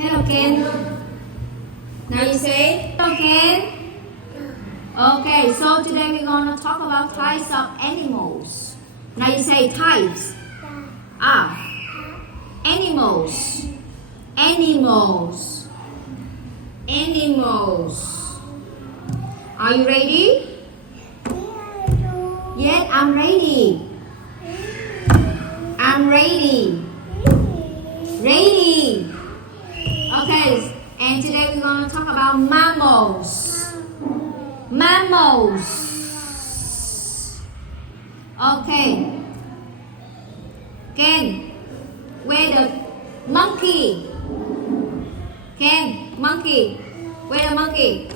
Hello Ken. Now you say hello Ken. Okay, so today we're gonna talk about types of animals. Now you say types. Animals. Animals. Animals. Are you ready? Yes, I'm ready. I'm ready. Ready. Okay, and today we're going to talk about mammals. Mammals. Okay. Ken, where the monkey? Ken, monkey. Where the monkey?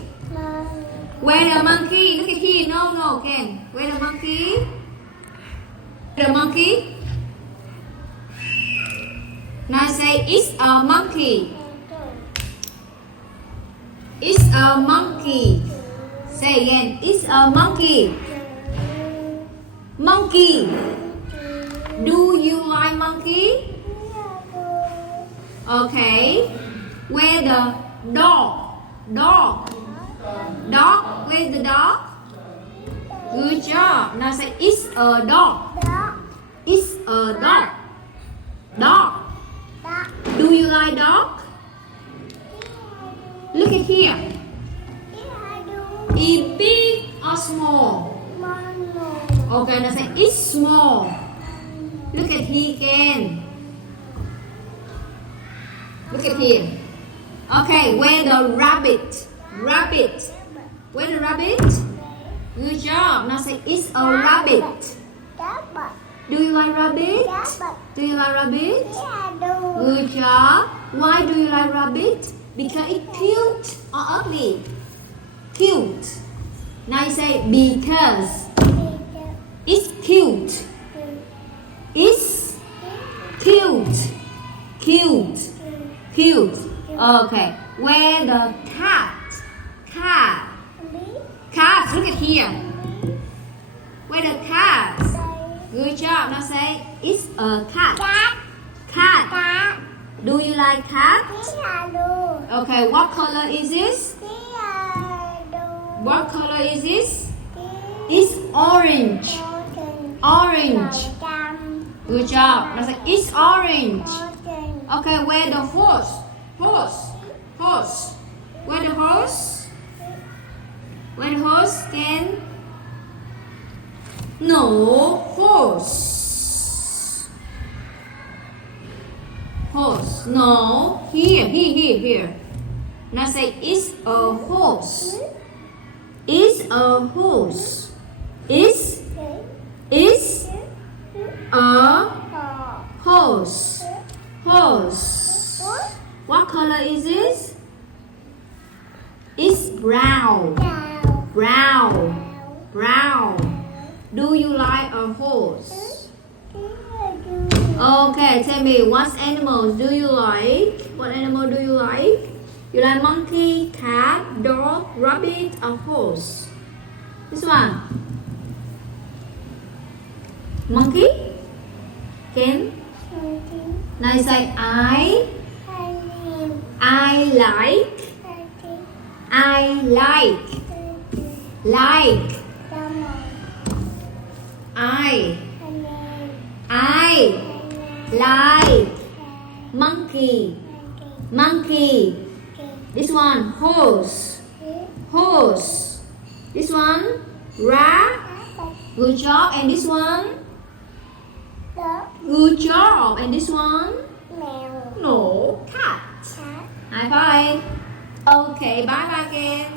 Where the monkey? Look at here. No, Ken. Where the monkey? The monkey? Now say it's a monkey. It's a monkey. Say again. It's a monkey. Monkey. Do you like monkey? Okay. Where the dog? Dog. Dog. Where's the dog? Good job. Now say it's a dog. It's a dog. Dog. Do you like dog? Look at here. Is big or small? Okay, now say it's small. Look at here again. Look at here. Okay, where the rabbit? Rabbit. Where the rabbit? Good job. Now say it's a rabbit. Do you like rabbit? Do you like rabbit? Good job. Why do you like rabbit? Because it's cute or ugly? Cute. Now you say because. It's cute. It's cute. Cute. Cute. Okay. Where the cat? Cat. Cat. Look at here. Where the cat? Good job. Now say it's a cat. Cat. Do you like cat? Okay. What color is this? What color is this? It's orange. Orange. Good job. Now say it's orange. Okay. Where the horse? Horse. Horse. Where the horse? Where the horse can? No, horse. Horse. No, here. Now say it's a horse. It's a horse. It's a horse. Horse. What color is this? It's brown. Brown. Do you like a horse? Okay, tell me what animals do you like? What animal do you like? You like monkey, cat, dog, rabbit, or horse? This one. Monkey? Ken? Now you say I like. I like. Monkey. This one, horse. This one, rat. Good job. And this one? Good job. And this one? No, cat. High five. Okay, bye again.